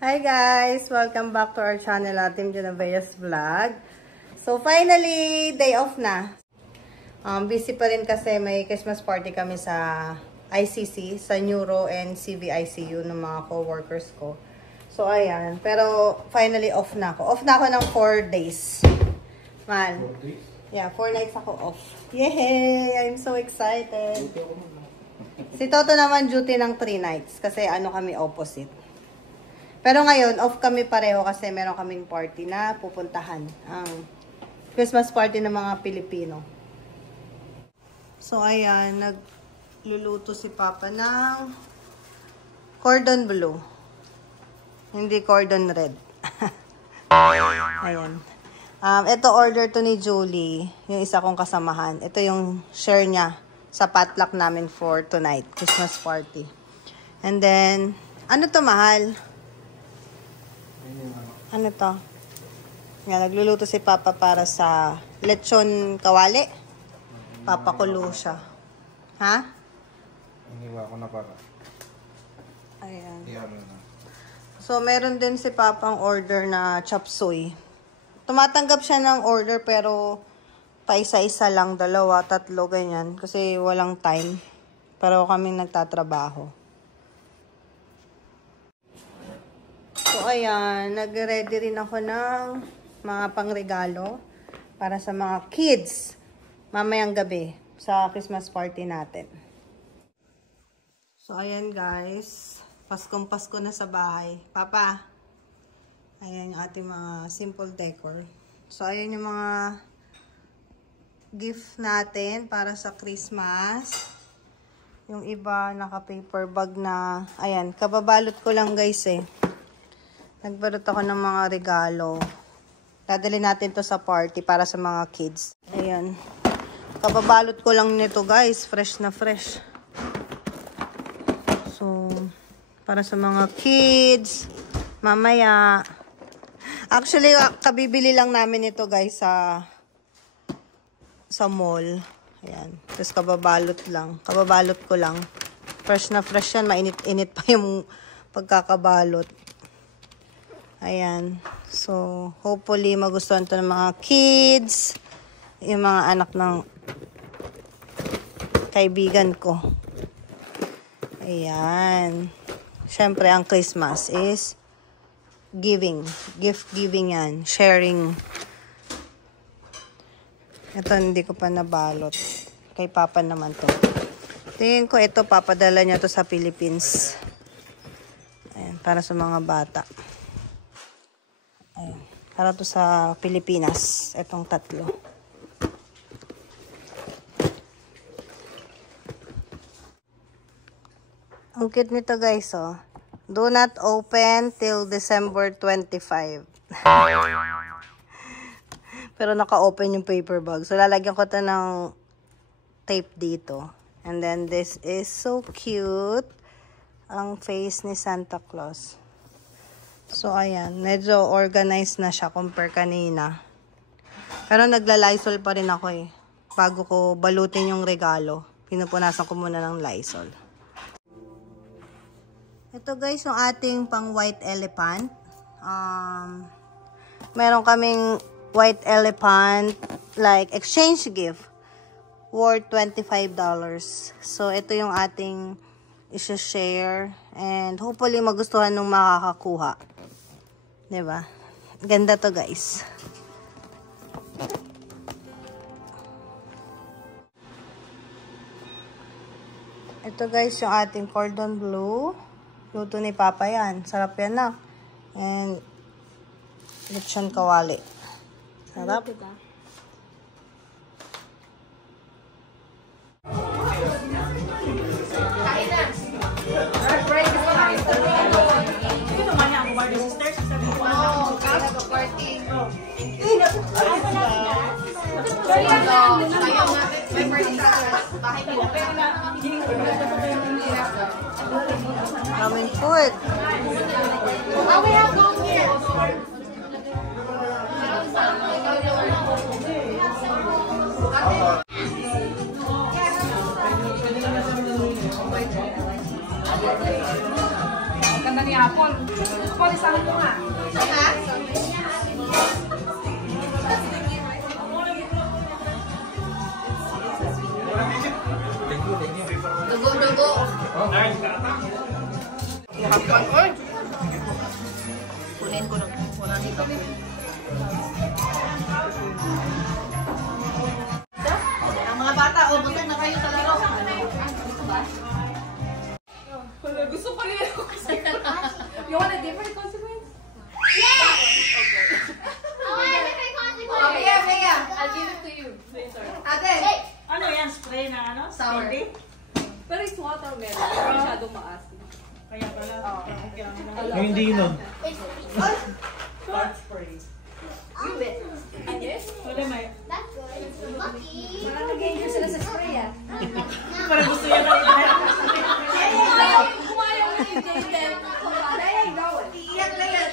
Hi guys! Welcome back to our channel, Team Genovaia's Vlog. So finally, day off na. Busy pa rin kasi may Christmas party kami sa ICC, sa Neuro and CVICU ng mga co-workers ko. So ayan, pero finally off na ako. Off na ako ng 4 days. Man. 4 days? Yeah, 4 nights ako off. Yay! I'm so excited. Si Toto naman duty ng 3 nights kasi ano kami opposite. Pero ngayon, off kami pareho kasi meron kaming party na pupuntahan. Ang Christmas party ng mga Pilipino. So, ayan. Nagluluto si Papa ng cordon bleu. Hindi cordon red. Ayan. Ito order to ni Julie. Yung isa kong kasamahan. Ito yung share niya sa potluck namin for tonight. Christmas party. And then, ano to mahal? Ano to? Nga, nagluluto si Papa para sa lechon kawali. Papakulo siya. Ha? Iniwa ko na para. Ayan. Iyan na. So, meron din si Papang order na chop suey. Tumatanggap siya ng order pero paisa-isa lang, 2, 3, ganyan. Kasi walang time. Pero kami nagtatrabaho. So, ayan. Nag-ready rin ako ng mga pangregalo para sa mga kids mamayang gabi sa Christmas party natin. So, ayan guys. Paskong Pasko na sa bahay. Papa, ayan yung ating mga simple decor. So, ayan yung mga gift natin para sa Christmas. Yung iba, naka-paper bag na, ayan, kababalot ko lang guys eh. Nagbalot ako ng mga regalo. Dadali natin to sa party para sa mga kids. Ayan. Kababalot ko lang nito guys. Fresh na fresh. So, para sa mga kids. Mamaya. Actually, kabibili lang namin ito guys sa mall. Ayan. Tapos kababalot lang. Kababalot ko lang. Fresh na fresh yan. Mainit-init pa yung pagkakabalot. Ayan. So, hopefully, magustuhan to ng mga kids. Yung mga anak ng kaibigan ko. Ayan. Siyempre, ang Christmas is giving. Gift giving yan. Sharing. Ito, hindi ko pa nabalot. Kay Papa naman to. Tingin ko ito, papadala niya to sa Philippines. Ayan, para sa mga bata. Ayan. Para to sa Pilipinas. Itong 3. Ang cute nito guys, oh. Do not open till December 25. Pero naka-open yung paper bag. So, lalagyan ko to ng tape dito. And then, this is so cute. Ang face ni Santa Claus. So, ayan. Medyo organized na siya compare kanina. Pero nagla-Lysol pa rin ako eh. Bago ko balutin yung regalo, pinupunasan ko muna ng Lysol. Ito guys, yung ating pang white elephant. Meron kaming white elephant like exchange gift worth $25. So, ito yung ating i-share. And hopefully magustuhan nung makakakuha. Diba? Ganda to guys. Ito guys yung ating cordon bleu. Luto ni Papa yan. Sarap yan na. And lechon kawali. Sarap. Ramen food. Oh, we have gone here. Ganda ni Apple. Polisahan mo nga. Ha? Dugo-dugo. Hapang ko. Kunin ko ng muna dito. Ang mga bata, busog na kayo sa laro. Gusto ba? Gusto ko rin ako. You want a different consequence? Yeah! Okay. Oh, Mega, mega. I'll give it to you later. Ate. Ano yan? Spray na ano? Sour. Candy? Pero it's watermelon. Pero masyadong maasim. Kaya pala. Okay lang naman. Yung hindi yun. Fat spray. You bet. And this? Wala may. That's good. Lucky. Nakalagay niyo sila sa spray ah. Parang gusto yan na yun. Kumayaw ni Jaden. There you go. Iiyak na yan.